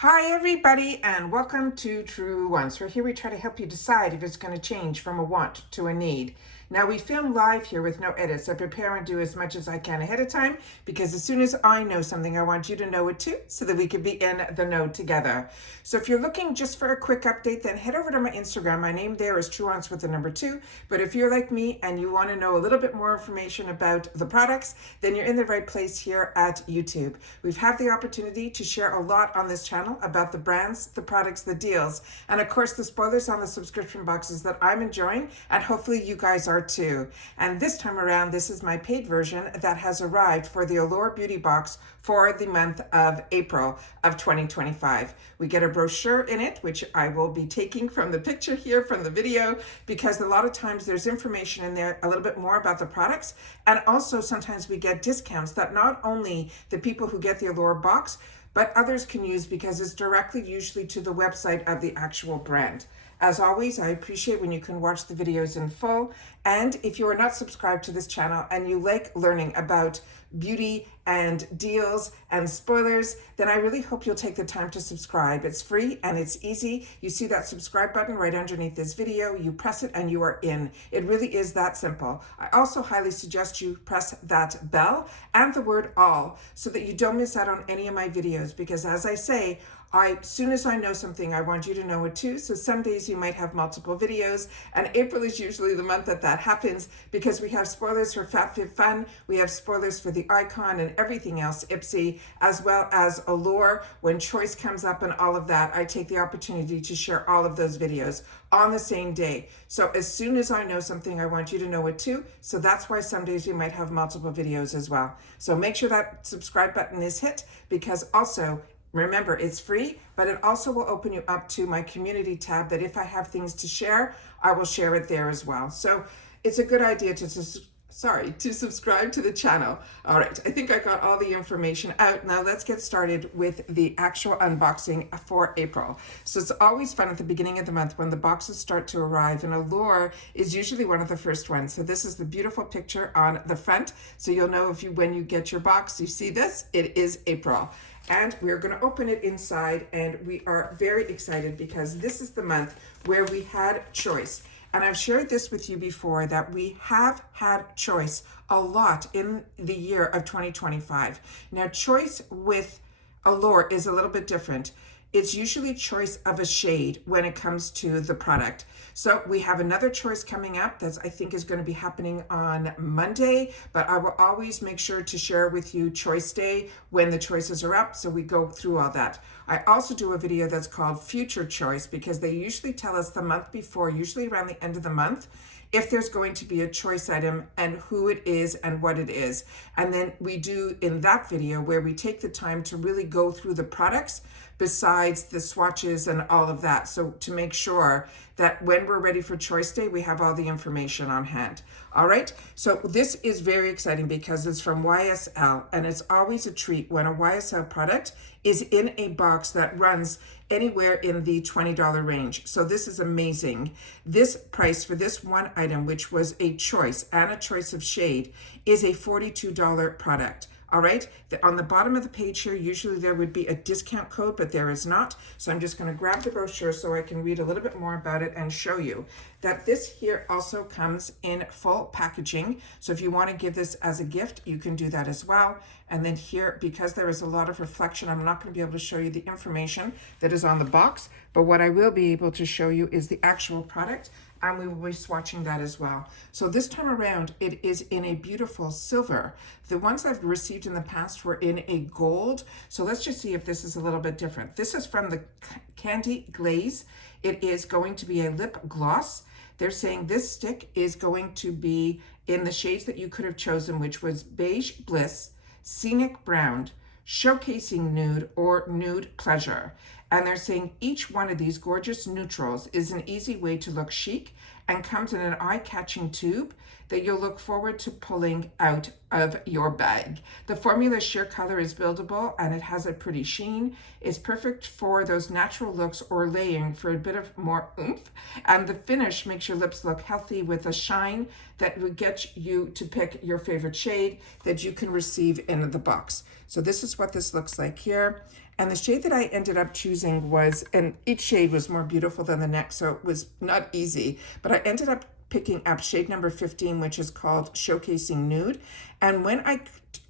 Hi everybody and welcome to Truewants, where here we try to help you decide if it's going to change from a want to a need. Now we film live here with no edits. I prepare and do as much as I can ahead of time because as soon as I know something, I want you to know it too so that we can be in the know together. So if you're looking just for a quick update, then head over to my Instagram. My name there is Truewants with the number 2. But if you're like me and you want to know a little bit more information about the products, then you're in the right place here at YouTube. We've had the opportunity to share a lot on this channel about the brands, the products, the deals, and of course the spoilers on the subscription boxes that I'm enjoying, and hopefully you guys are too. And this time around, this is my paid version that has arrived for the Allure Beauty Box for the month of April of 2025. We get a brochure in it, which I will be taking from the picture here from the video, because a lot of times there's information in there a little bit more about the products, and also sometimes we get discounts that not only the people who get the Allure box, but others can use because it's directly usually to the website of the actual brand. As always, I appreciate when you can watch the videos in full. And if you are not subscribed to this channel and you like learning about beauty and deals and spoilers, then I really hope you'll take the time to subscribe. It's free and it's easy. You see that subscribe button right underneath this video. You press it and you are in. It really is that simple. I also highly suggest you press that bell and the word all so that you don't miss out on any of my videos, because as I say, soon as I know something, I want you to know it too. So some days you might have multiple videos, and April is usually the month that happens because we have spoilers for FabFitFun, we have spoilers for the Icon and everything else Ipsy, as well as Allure. When Choice comes up and all of that, I take the opportunity to share all of those videos on the same day. So as soon as I know something, I want you to know it too. So that's why some days we might have multiple videos as well. So make sure that subscribe button is hit, because also remember, it's free, but it also will open you up to my community tab that if I have things to share, I will share it there as well. So it's a good idea to subscribe to the channel. All right, I think I got all the information out. Now let's get started with the actual unboxing for April. So it's always fun at the beginning of the month when the boxes start to arrive, and Allure is usually one of the first ones. So this is the beautiful picture on the front. So you'll know when you get your box, you see this, it is April. And we're going to open it inside, and we are very excited because this is the month where we had Choice. And I've shared this with you before that we have had Choice a lot in the year of 2025. Now, Choice with Allure is a little bit different. It's usually choice of a shade when it comes to the product. So we have another choice coming up that I think is going to be happening on Monday, but I will always make sure to share with you Choice Day when the choices are up, so we go through all that. I also do a video that's called Future Choice, because they usually tell us the month before, usually around the end of the month, if there's going to be a choice item and who it is and what it is. And then we do in that video where we take the time to really go through the products besides the swatches and all of that. So to make sure that when we're ready for Choice Day, we have all the information on hand. All right, so this is very exciting because it's from YSL, and it's always a treat when a YSL product is in a box that runs anywhere in the $20 range. So this is amazing. This price for this one item, which was a choice and a choice of shade, is a $42 product. All right, on the bottom of the page here, usually there would be a discount code, but there is not. So I'm just going to grab the brochure so I can read a little bit more about it and show you that this here also comes in full packaging. So if you want to give this as a gift, you can do that as well. And then here, because there is a lot of reflection, I'm not going to be able to show you the information that is on the box, but what I will be able to show you is the actual product, and we will be swatching that as well. So this time around, it is in a beautiful silver. The ones I've received in the past were in a gold. So let's just see if this is a little bit different. This is from the Candy Glaze. It is going to be a lip gloss. They're saying this stick is going to be in the shades that you could have chosen, which was Beige Bliss, Scenic Brown, Showcasing Nude, or Nude Pleasure. And they're saying each one of these gorgeous neutrals is an easy way to look chic and comes in an eye-catching tube that you'll look forward to pulling out of your bag. The formula's sheer color is buildable and it has a pretty sheen. It's perfect for those natural looks or layering for a bit of more oomph. And the finish makes your lips look healthy with a shine that would get you to pick your favorite shade that you can receive in the box. So this is what this looks like here. And the shade that I ended up choosing was, and each shade was more beautiful than the next, so it was not easy, but I ended up picking up shade number 15, which is called Showcasing Nude. And when I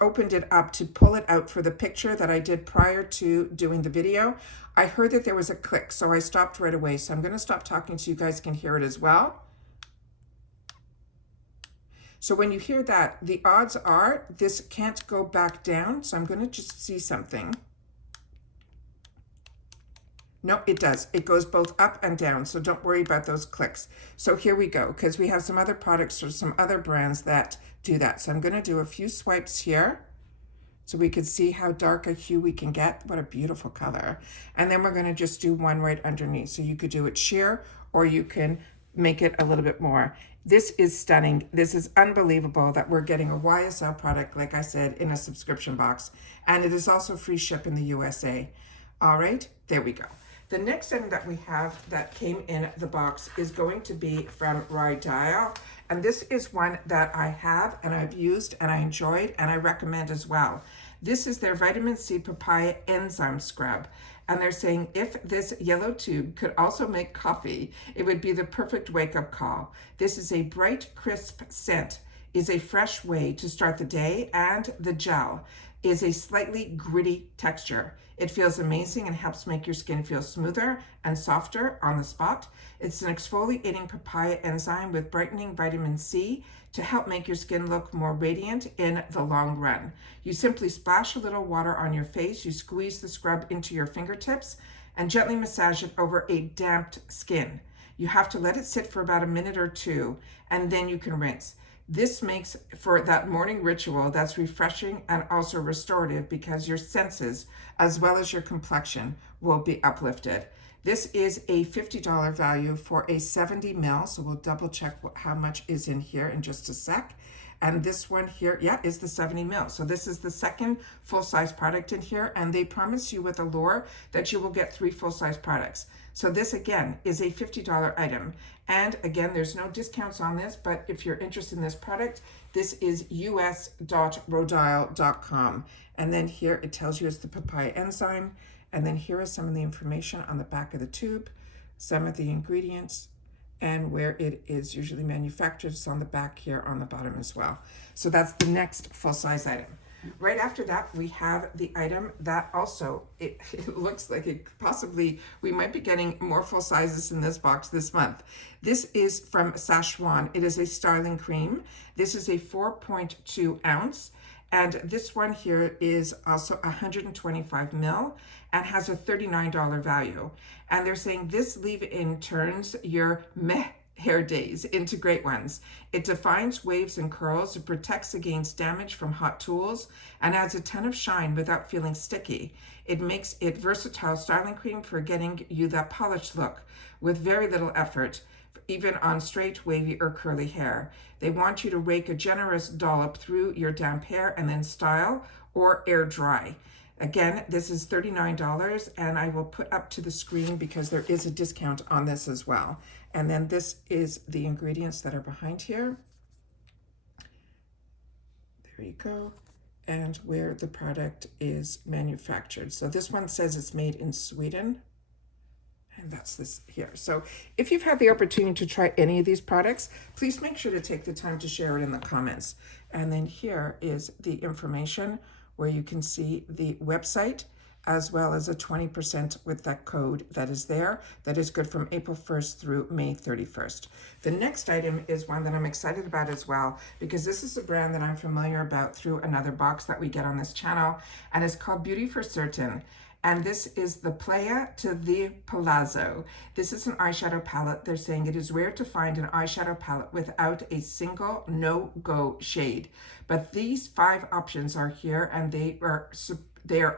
opened it up to pull it out for the picture that I did prior to doing the video, I heard that there was a click, so I stopped right away. So I'm going to stop talking so you guys can hear it as well. So when you hear that, the odds are this can't go back down. So I'm going to just see something. No, it does. It goes both up and down, so don't worry about those clicks. So here we go, because we have some other products or some other brands that do that. So I'm going to do a few swipes here so we can see how dark a hue we can get. What a beautiful color. And then we're going to just do one right underneath. So you could do it sheer, or you can make it a little bit more. This is stunning. This is unbelievable that we're getting a YSL product, like I said, in a subscription box. And it is also free ship in the USA. All right, there we go. The next item that we have that came in the box is going to be from Rydell. And this is one that I have and I've used and I enjoyed and I recommend as well. This is their Vitamin C Papaya Enzyme Scrub. And they're saying if this yellow tube could also make coffee, it would be the perfect wake-up call. This is a bright, crisp scent, is a fresh way to start the day, and the gel is a slightly gritty texture. It feels amazing and helps make your skin feel smoother and softer on the spot. It's an exfoliating papaya enzyme with brightening vitamin C to help make your skin look more radiant in the long run. You simply splash a little water on your face, you squeeze the scrub into your fingertips, and gently massage it over a damped skin. You have to let it sit for about a minute or two, and then you can rinse. This makes for that morning ritual that's refreshing and also restorative because your senses, as well as your complexion, will be uplifted. This is a $50 value for a 70 ml, so we'll double check how much is in here in just a sec. And this one here, yeah, is the 70 ml. So this is the second full-size product in here, and they promise you with Allure that you will get 3 full-size products. So this again is a $50 item. And again, there's no discounts on this, but if you're interested in this product, this is us.rydell.com. And then here it tells you it's the papaya enzyme. And then here is some of the information on the back of the tube, some of the ingredients, and where it is usually manufactured. It's on the back here on the bottom as well. So that's the next full-size item. Right after that, we have the item that also, it looks like it possibly, we might be getting more full sizes in this box this month. This is from Swatch. It is a styling cream. This is a 4.2 ounce. And this one here is also 125 ml and has a $39 value. And they're saying this leave-in turns your meh hair days into great ones. It defines waves and curls, it protects against damage from hot tools, and adds a ton of shine without feeling sticky. It makes it versatile styling cream for getting you that polished look with very little effort, even on straight, wavy, or curly hair. They want you to rake a generous dollop through your damp hair and then style or air dry. Again, this is $39, and I will put up to the screen because there is a discount on this as well. And then this is the ingredients that are behind here. There you go. And where the product is manufactured. So this one says it's made in Sweden. And that's this here. So if you've had the opportunity to try any of these products, please make sure to take the time to share it in the comments. And then here is the information where you can see the website, as well as a 20% with that code that is there, that is good from April 1st through May 31st. The next item is one that I'm excited about as well, because this is a brand that I'm familiar about through another box that we get on this channel, and it's called Beauty for Certain. And this is the Playa to the Palazzo. This is an eyeshadow palette. They're saying it is rare to find an eyeshadow palette without a single no-go shade. But these 5 options are here, and they are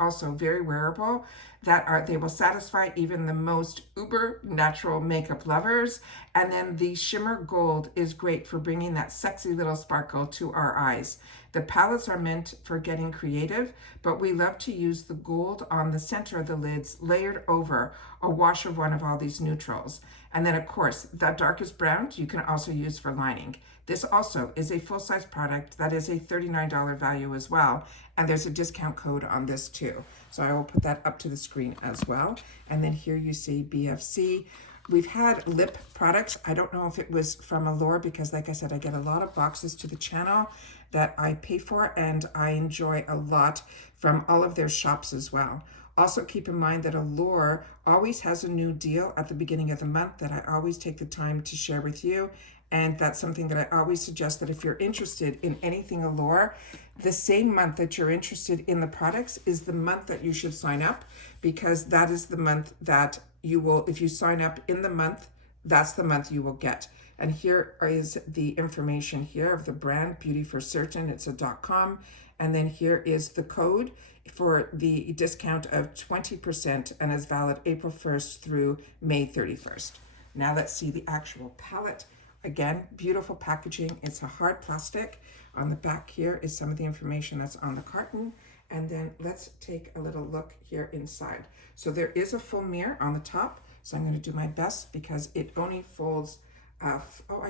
also very wearable. They will satisfy even the most uber natural makeup lovers. And then the shimmer gold is great for bringing that sexy little sparkle to our eyes. The palettes are meant for getting creative, but we love to use the gold on the center of the lids layered over a wash of one of all these neutrals. And then of course, that darkest brown you can also use for lining. This also is a full-size product that is a $39 value as well. And there's a discount code on this too. So I will put that up to the screen as well. And then here you see BFC. We've had lip products. I don't know if it was from Allure because like I said, I get a lot of boxes to the channel that I pay for and I enjoy a lot from all of their shops as well. Also keep in mind that Allure always has a new deal at the beginning of the month that I always take the time to share with you. And that's something that I always suggest that if you're interested in anything Allure, the same month that you're interested in the products is the month that you should sign up, because that is the month that you will, if you sign up in the month, that's the month you will get. And here is the information here of the brand, Beauty for Certain. It's a .com. And then here is the code for the discount of 20% and is valid April 1st through May 31st. Now let's see the actual palette. Again, beautiful packaging. It's a hard plastic. On the back here is some of the information that's on the carton. And then let's take a little look here inside. So there is a full mirror on the top. So I'm going to do my best because it only folds, I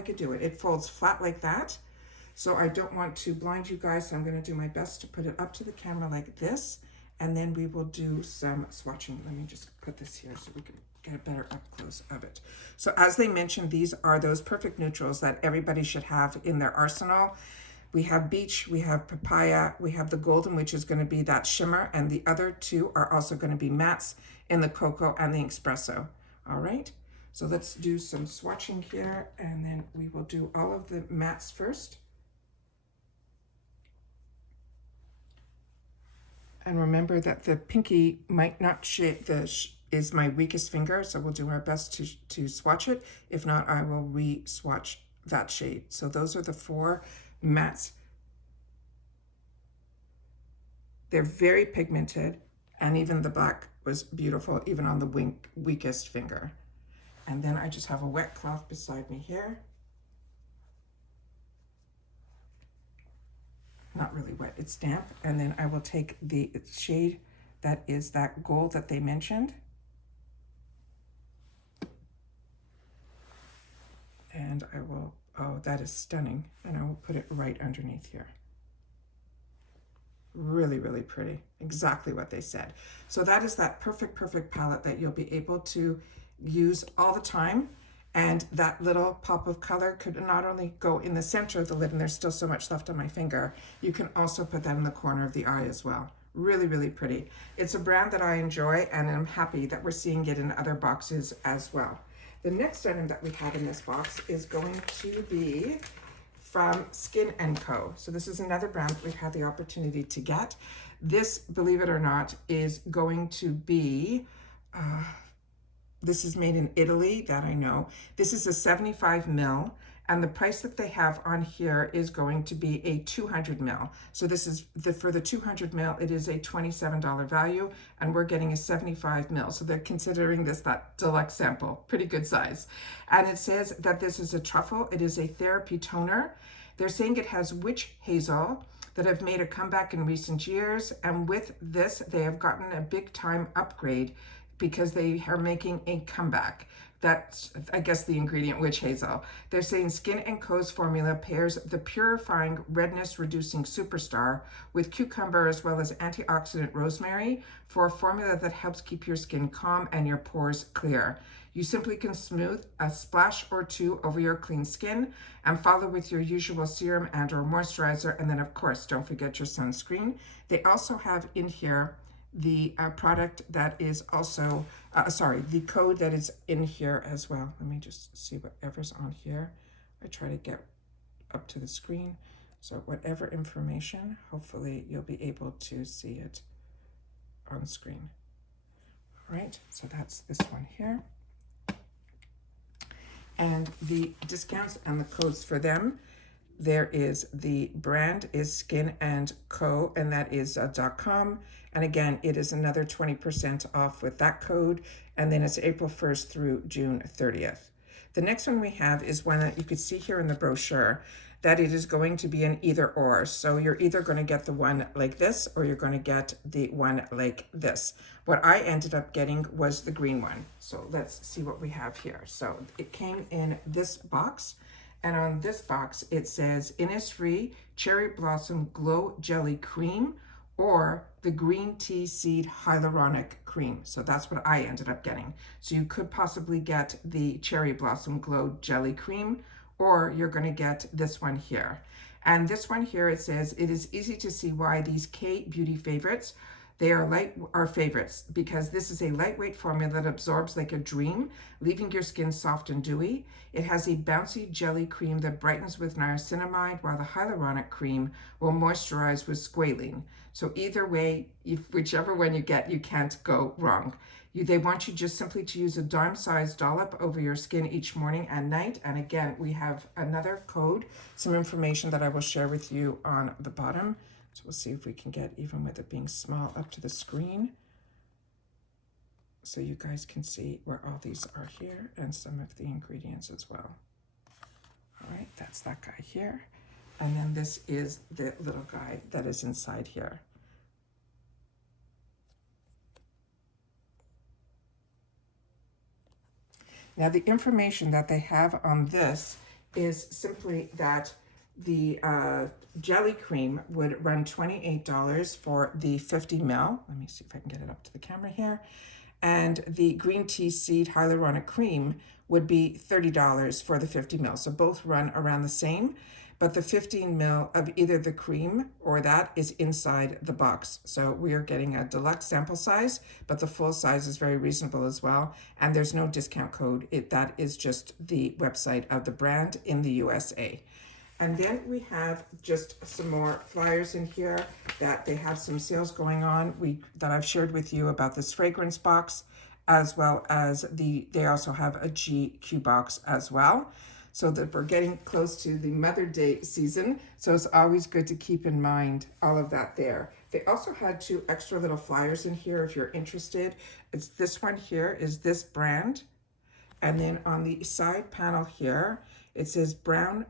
could do it. It folds flat like that. So I don't want to blind you guys. So I'm going to do my best to put it up to the camera like this. And then we will do some swatching. Let me just put this here so we can get a better up close of it. So as they mentioned, these are those perfect neutrals that everybody should have in their arsenal. We have beach, we have papaya, we have the golden, which is going to be that shimmer, and the other two are also going to be mattes in the cocoa and the espresso. All right, so let's do some swatching here, and then we will do all of the mattes first. And remember that the pinky might not shade, is my weakest finger, so we'll do our best to swatch it. If not, I will re-swatch that shade. So those are the 4 mattes. They're very pigmented, and even the black was beautiful, even on the weakest finger. And then I just have a wet cloth beside me here. Not really wet, it's damp. And then I will take the shade that is that gold that they mentioned. And I will, oh, that is stunning. And I will put it right underneath here. Really, really pretty. Exactly what they said. So that is that perfect, perfect palette that you'll be able to use all the time. And that little pop of color could not only go in the center of the lid, and there's still so much left on my finger, you can also put that in the corner of the eye as well. Really, really pretty. It's a brand that I enjoy, and I'm happy that we're seeing it in other boxes as well. The next item that we have in this box is going to be from Skin & Co. So this is another brand that we've had the opportunity to get. This, believe it or not, is going to be, this is made in Italy, that I know. This is a 75 ml, and the price that they have on here is going to be a 200 ml. So this is, for the 200 ml, it is a $27 value, and we're getting a 75 ml. So they're considering this that deluxe sample, pretty good size. And it says that this is a truffle. It is a therapy toner. They're saying it has witch hazel that have made a comeback in recent years. And with this, they have gotten a big time upgrade because they are making a comeback. That's, I guess, the ingredient witch hazel. They're saying Skin & Co.'s formula pairs the purifying redness reducing superstar with cucumber as well as antioxidant rosemary for a formula that helps keep your skin calm and your pores clear. You simply can smooth a splash or two over your clean skin and follow with your usual serum and or moisturizer. And then of course, don't forget your sunscreen. They also have in here the product that is also, the code that is in here as well. Let me just see whatever's on here. I try to get up to the screen. So whatever information, hopefully you'll be able to see it on screen. All right, so that's this one here. And the discounts and the codes for them, there is the brand is Skin & Co, and that is .com. And again, it is another 20% off with that code. And then it's April 1st through June 30th. The next one we have is one that you could see here in the brochure. that it is going to be an either or. So you're either going to get the one like this or you're going to get the one like this. What I ended up getting was the green one. So let's see what we have here. So it came in this box, and on this box it says Innisfree Cherry Blossom Glow Jelly Cream or the Green Tea Seed Hyaluronic Cream. So that's what I ended up getting. So you could possibly get the Cherry Blossom Glow Jelly Cream, or you're going to get this one here. And this one here, it says, it is easy to see why these K beauty favorites, they are favorites, because this is a lightweight formula that absorbs like a dream, leaving your skin soft and dewy. It has a bouncy jelly cream that brightens with niacinamide, while the hyaluronic cream will moisturize with squalene. So either way, whichever one you get, you can't go wrong. They want you just simply to use a dime-sized dollop over your skin each morning and night. And again, we have another code, some information that I will share with you on the bottom. So we'll see if we can get, even with it being small, up to the screen, so you guys can see where all these are here and some of the ingredients as well. All right, that's that guy here. And then this is the little guy that is inside here. Now, the information that they have on this is simply that the jelly cream would run $28 for the 50 ml. Let me see if I can get it up to the camera here. And the green tea seed hyaluronic cream would be $30 for the 50 ml. So both run around the same, but the 15 ml of either the cream or that is inside the box. So we are getting a deluxe sample size, but the full size is very reasonable as well. And there's no discount code. That is just the website of the brand in the USA. And then we have just some more flyers in here that they have some sales going on that I've shared with you about this fragrance box, as well as they also have a GQ box as well. So that we're getting close to the Mother Day season. So it's always good to keep in mind all of that there. They also had 2 extra little flyers in here if you're interested. It's this one here is this brand. And then on the side panel here, it says by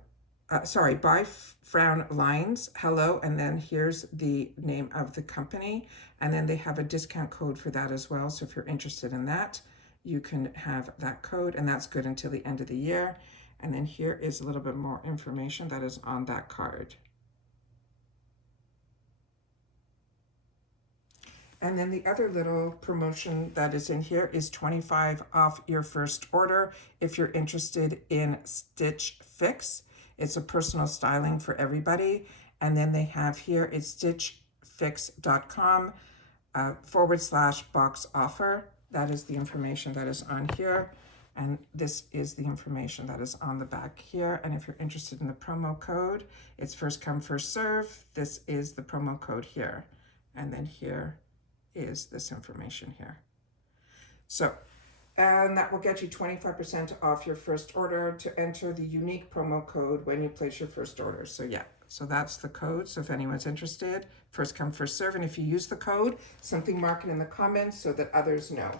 Frown Lines, hello, and then here's the name of the company, and then they have a discount code for that as well. So if you're interested in that, you can have that code, and that's good until the end of the year. And then here is a little bit more information that is on that card. And then the other little promotion that is in here is 25 off your first order if you're interested in Stitch Fix. It's a personal styling for everybody. And then they have here, it's stitchfix.com /box offer. That is the information that is on here. And this is the information that is on the back here. And if you're interested in the promo code, it's first come, first serve. This is the promo code here. And then here is this information here. So, and that will get you 25% off your first order. To enter the unique promo code when you place your first order. So yeah, so that's the code. So if anyone's interested, first come, first serve. And if you use the code, something mark it in the comments so that others know.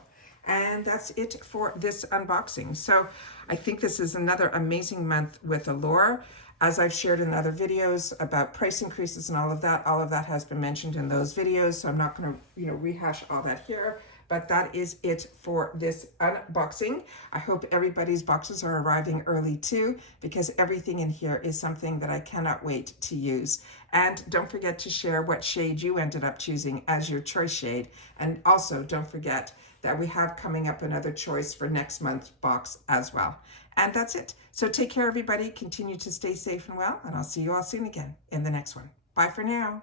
And that's it for this unboxing. So I think this is another amazing month with Allure. As I've shared in other videos about price increases and all of that has been mentioned in those videos. So I'm not going to, rehash all that here. But that is it for this unboxing. I hope everybody's boxes are arriving early too, because everything in here is something that I cannot wait to use. And don't forget to share what shade you ended up choosing as your choice shade. And also don't forget that we have coming up another choice for next month's box as well. And that's it. So take care, everybody. Continue to stay safe and well, and I'll see you all soon again in the next one. Bye for now.